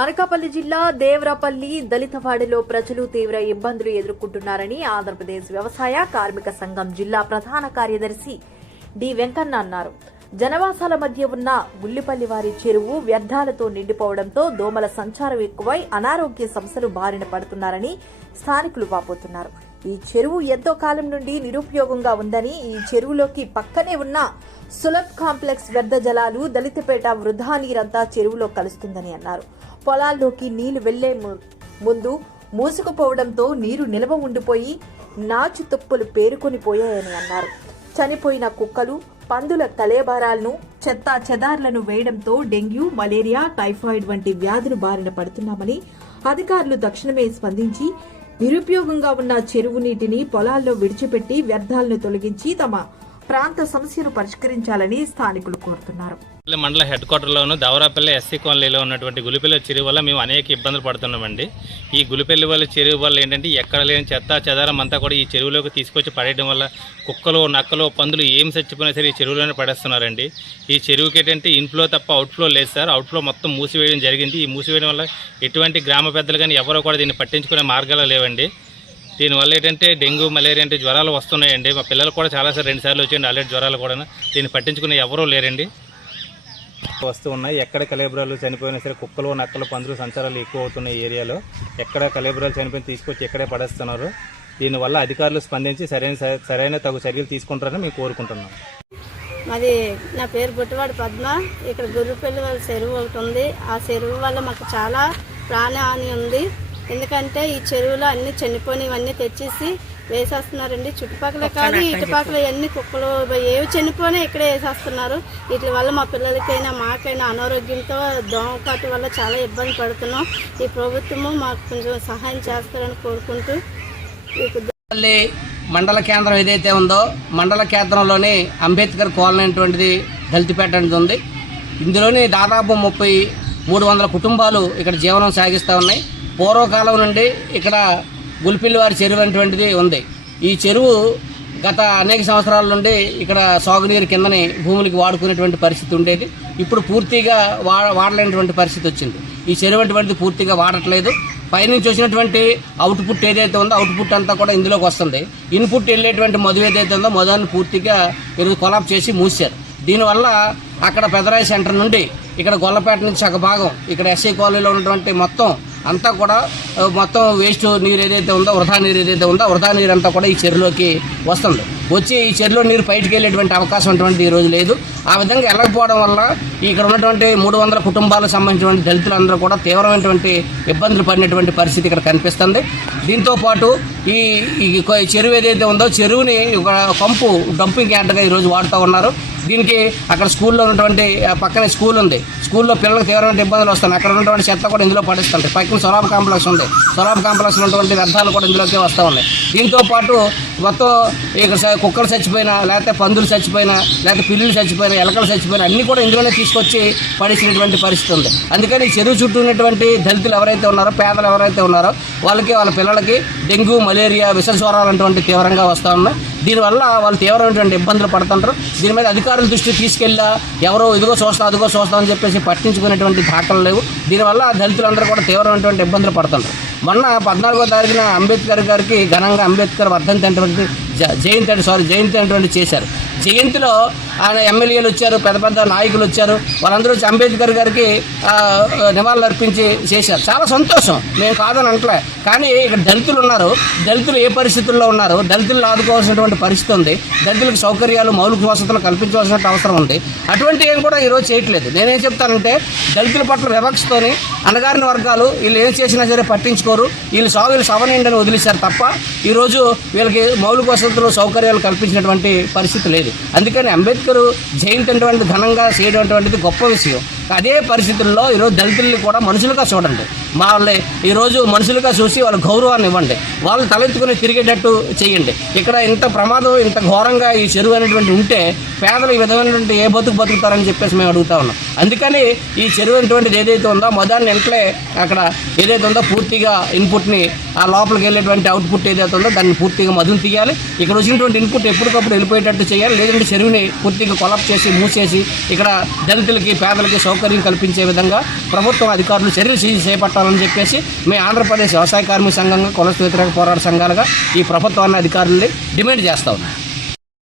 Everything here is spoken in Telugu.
అనకాపల్లి జిల్లా దేవరాపల్లి దళితవాడలో ప్రజలు తీవ్ర ఇబ్బందులు ఎదుర్కొంటున్నారని ఆంధ్రప్రదేశ్ వ్యవసాయ కార్మిక సంఘం జిల్లా ప్రధాన కార్యదర్శి డి వెంకన్న అన్నారు. జనవాసాల మధ్య ఉన్న గుల్లిపల్లి వారి చెరువు వ్యర్థాలతో నిండిపోవడంతో దోమల సంచారం ఎక్కువై అనారోగ్య సమస్యలు బారిన పడుతున్నారని స్థానికులు వాపోతున్నారు. ఈ చెరువు ఎంతో కాలం నుండి నిరుపయోగంగా ఉందని ఈ చెరువులోకి పక్కనే ఉన్న సులభ్ కాంప్లెక్స్ వ్యర్థ జలాలు దళితపేట వృధా నీరంతా చెరువులో కలుస్తుందని అన్నారు. పొలాల్లోకి నీళ్ళు వెళ్ళే ము- ముందు మూసుకుపోవడంతో నీరు నిల్వ ఉండిపోయి నాచు తుప్పులు పేరుకొని పోయాయని అన్నారు. చనిపోయిన కుక్కలు పందుల కలేబారాలను చెత్తా చెదార్లను వేయడంతో డెంగ్యూ మలేరియా టైఫాయిడ్ వంటి వ్యాధులు బారిన పడుతున్నామని అధికారులు తక్షణమే స్పందించి నిరుపయోగంగా ఉన్న చెరువు నీటిని పొలాల్లో విడిచిపెట్టి వ్యర్థాలను తొలగించి తమ ప్రాంత సమస్యను పరిష్కరించాలని స్థానికులు కోరుతున్నారు. మండల హెడ్ క్వార్టర్లోను దవరాపల్లి ఎస్సీ కాలనీలో ఉన్నటువంటి గులిపల్లి చెరువు వల్ల మేము అనేక ఇబ్బందులు పడుతున్నామండి. ఈ గులిపల్లి వల్ల చెరువు వల్ల ఏంటంటే ఎక్కడ లేని చెత్త చెదారం అంతా కూడా ఈ చెరువులోకి తీసుకొచ్చి పడేయడం వల్ల కుక్కలు నక్కలు పందులు ఏం చచ్చిపోయినా సరే ఈ చెరువులోనే పడేస్తున్నారండి. ఈ చెరువుకి ఏంటంటే ఇన్ఫ్లో తప్ప అవుట్ఫ్లో లేదు సార్. అవుట్ఫ్లో మొత్తం మూసివేయడం జరిగింది. ఈ మూసివేయడం వల్ల ఎటువంటి గ్రామ పెద్దలు కానీ ఎవరో కూడా దీన్ని పట్టించుకునే మార్గాలు లేవండి. దీనివల్ల ఏంటంటే డెంగ్యూ మలేరియా అంటే జ్వరాలు వస్తున్నాయండి. మా పిల్లలు కూడా చాలాసార్లు రెండు సార్లు వచ్చాయండి ఆల్రెడీ జ్వరాలు కూడా దీన్ని పట్టించుకునే ఎవరూ లేరండి. వస్తూ ఉన్నాయి ఎక్కడ కలేబరాలు చనిపోయినా సరే కుక్కలు నక్కలు పందులు సంచారాలు ఎక్కువ అవుతున్నాయి ఏరియాలో. ఎక్కడ కలేబరాలు చనిపోయిన తీసుకొచ్చి ఎక్కడే పడేస్తున్నారు. దీనివల్ల అధికారులు స్పందించి సరైన సరైన తగు చర్యలు తీసుకుంటారని మేము కోరుకుంటున్నాం. మాది నా పేరు బుట్టవాడి పద్మ. ఇక్కడ గుర్రుపల్లి వాళ్ళ చెరువు ఒకటి ఉంది. ఆ చెరువు వల్ల మాకు చాలా ప్రాణహాని ఉంది. ఎందుకంటే ఈ చెరువులో అన్ని చనిపోయినవన్నీ తెచ్చేసి వేసేస్తున్నారండి. చుట్టుపక్కల కాదు ఇటుపక్కల అన్ని కుక్కలు ఏవి చనిపోయినా ఇక్కడే వేసేస్తున్నారు. వీటి వల్ల మా పిల్లలకైనా మాకైనా అనారోగ్యంతో దోమకాటు వల్ల చాలా ఇబ్బంది పడుతున్నాం. ఈ ప్రభుత్వము మాకు కొంచెం సహాయం చేస్తారని కోరుకుంటూ మండల కేంద్రం ఏదైతే ఉందో మండల కేంద్రంలోని అంబేద్కర్ కాలనీ అనేటువంటిది దళితపేట అనేది ఉంది. ఇందులోని దాదాపు ముప్పై మూడు వందల కుటుంబాలు ఇక్కడ జీవనం సాగిస్తూ ఉన్నాయి. పూర్వకాలం నుండి ఇక్కడ గుల్పిల్లివారి చెరువు అనేటువంటిది ఉంది. ఈ చెరువు గత అనేక సంవత్సరాల నుండి ఇక్కడ సాగునీరు కిందని భూములకి వాడుకునేటువంటి పరిస్థితి ఉండేది. ఇప్పుడు పూర్తిగా వా వాడలేనటువంటి పరిస్థితి వచ్చింది. ఈ చెరువు అటువంటిది పూర్తిగా వాడట్లేదు. పైనుంచి వచ్చినటువంటి అవుట్పుట్ ఏదైతే ఉందో అవుట్పుట్ అంతా కూడా ఇందులోకి వస్తుంది. ఇన్పుట్ వెళ్ళేటువంటి మధు ఏదైతే ఉందో మధుని పూర్తిగా ఈరోజు కొలాప్ చేసి మూసారు దీనివల్ల అక్కడ పెదరాయి సెంటర్ నుండి ఇక్కడ గొల్లపేట నుంచి సగ భాగం. ఇక్కడ ఎస్ఐ కాలనీలో ఉన్నటువంటి మొత్తం అంతా కూడా మొత్తం వేస్ట్ నీరు ఏదైతే ఉందో వృధా నీరు ఏదైతే ఉందో వృధా నీరు అంతా కూడా ఈ చెరువులోకి వస్తుంది. వచ్చి ఈ చెరువులో నీరు బయటికి వెళ్ళేటువంటి అవకాశం అటువంటి ఈ రోజు లేదు. ఆ విధంగా వెళ్ళకపోవడం వల్ల ఇక్కడ ఉన్నటువంటి మూడు వందల కుటుంబాలకు సంబంధించినటువంటి దళితులందరూ కూడా తీవ్రమైనటువంటి ఇబ్బందులు పడినటువంటి పరిస్థితి ఇక్కడ కనిపిస్తుంది. దీంతో పాటు ఈ ఈ చెరువు ఏదైతే ఉందో చెరువుని ఒక పంపు డంపింగ్ యార్డ్గా ఈరోజు వాడుతూ ఉన్నారు. దీనికి అక్కడ స్కూల్లో ఉన్నటువంటి పక్కనే స్కూల్ ఉంది. స్కూల్లో పిల్లలకు తీవ్రమైన ఇబ్బందులు వస్తున్నాయి. అక్కడ ఉన్నటువంటి చెత్త కూడా ఇందులో పడిస్తుంది. పక్కన సొరాబ్ కాంప్లెక్స్ ఉంది. సొరాబ్ కాంప్లెక్స్ ఉన్నటువంటి వ్యర్థాలు కూడా ఇందులోకి వస్తూ ఉన్నాయి. దీంతో పాటు మొత్తం ఇక కుక్కలు చచ్చిపోయినా లేకపోతే పందులు చచ్చిపోయినా లేకపోతే పిల్లులు చచ్చిపోయినా ఎలకలు చచ్చిపోయినా అన్నీ కూడా ఇందులోనే తీసుకొచ్చి పడేసినటువంటి పరిస్థితి ఉంది. అందుకని చెరువు చుట్టూ ఉన్నటువంటి దళితులు ఎవరైతే ఉన్నారో పేదలు ఎవరైతే ఉన్నారో వాళ్ళకి వాళ్ళ పిల్లలకి డెంగ్యూ మలేరియా విష జ్వరాలు అటువంటి తీవ్రంగా వస్తూ ఉన్నాయి. దీనివల్ల వాళ్ళు తీవ్రమైనటువంటి ఇబ్బందులు పడుతుంటారు. దీని మీద అధికారుల దృష్టికి తీసుకెళ్ళా ఎవరో ఇదిగో చూస్తాం అదిగో చూస్తాం అని చెప్పేసి పట్టించుకునేటువంటి దాఖలు లేవు. దీనివల్ల దళితులందరూ కూడా తీవ్రమైనటువంటి ఇబ్బందులు పడుతుంటారు. మొన్న పద్నాలుగో తారీఖున అంబేద్కర్ గారికి ఘనంగా అంబేద్కర్ వర్ధంతి అనేటువంటి జయంతి అంటే సారీ జయంతి అనేటువంటి చేశారు. జయంతిలో ఆయన ఎమ్మెల్యేలు వచ్చారు పెద్ద పెద్ద నాయకులు వచ్చారు. వాళ్ళందరూ వచ్చి అంబేద్కర్ గారికి నివాళులు అర్పించి చేశారు. చాలా సంతోషం. మేము కాదని అంటలే కానీ ఇక్కడ దళితులు ఉన్నారు. దళితులు ఏ పరిస్థితుల్లో ఉన్నారు? దళితులను ఆదుకోవాల్సినటువంటి పరిస్థితి ఉంది. దళితులకు సౌకర్యాలు మౌలిక వసతులు కల్పించవలసిన అవసరం ఉంది. అటువంటి ఏం కూడా ఈరోజు చేయట్లేదు. నేనేం చెప్తానంటే దళితుల పట్ల వివక్షతోని అనగారిన వర్గాలు వీళ్ళు ఏం చేసినా సరే పట్టించుకోరు. వీళ్ళు సాగు వీళ్ళు సవనిండని వదిలేశారు తప్ప ఈరోజు వీళ్ళకి మౌలిక వసతులు సౌకర్యాలు కల్పించినటువంటి పరిస్థితి లేదు. అందుకని అంబేద్కర్ జయంతి అటువంటి ఘనంగా చేయడం అటువంటిది గొప్ప విషయం. అదే పరిస్థితుల్లో ఈరోజు దళితుల్ని కూడా మనుషులుగా చూడండి. వాళ్ళని ఈరోజు మనుషులుగా చూసి వాళ్ళ గౌరవాన్ని ఇవ్వండి. వాళ్ళు తలెత్తుకుని తిరిగేటట్టు చేయండి. ఇక్కడ ఇంత ప్రమాదం ఇంత ఘోరంగా ఈ చెరువు అనేటువంటి ఉంటే పేదలు ఈ విధమైనటువంటి ఏ బతుకు బతుకుతారని చెప్పేసి మేము అడుగుతా ఉన్నాం. అందుకని ఈ చెరువు అనేటువంటిది ఏదైతే ఉందో మొదటి వెంటనే అక్కడ ఏదైతే ఉందో పూర్తిగా ఇన్పుట్ని ఆ లోపలికి వెళ్ళేటువంటి అవుట్పుట్ ఏదైతే ఉందో దాన్ని పూర్తిగా మధును తీయాలి. ఇక్కడ వచ్చినటువంటి ఇన్పుట్ ఎప్పటికప్పుడు వెళ్ళిపోయేటట్టు చేయాలి. లేదంటే చెరువుని పూర్తిగా కొలప్ చేసి మూసేసి ఇక్కడ దళితులకి పేదలకి సౌకర్యం సౌకర్యం కల్పించే విధంగా ప్రభుత్వం అధికారులు చర్యలు చేపట్టాలని చెప్పేసి మేము ఆంధ్రప్రదేశ్ వ్యవసాయ కార్మిక సంఘంగా కులస్తు వ్యతిరేక పోరాట సంఘాలుగా ఈ ప్రభుత్వాన్ని అధికారుల్ని డిమాండ్ చేస్తా ఉన్నాం.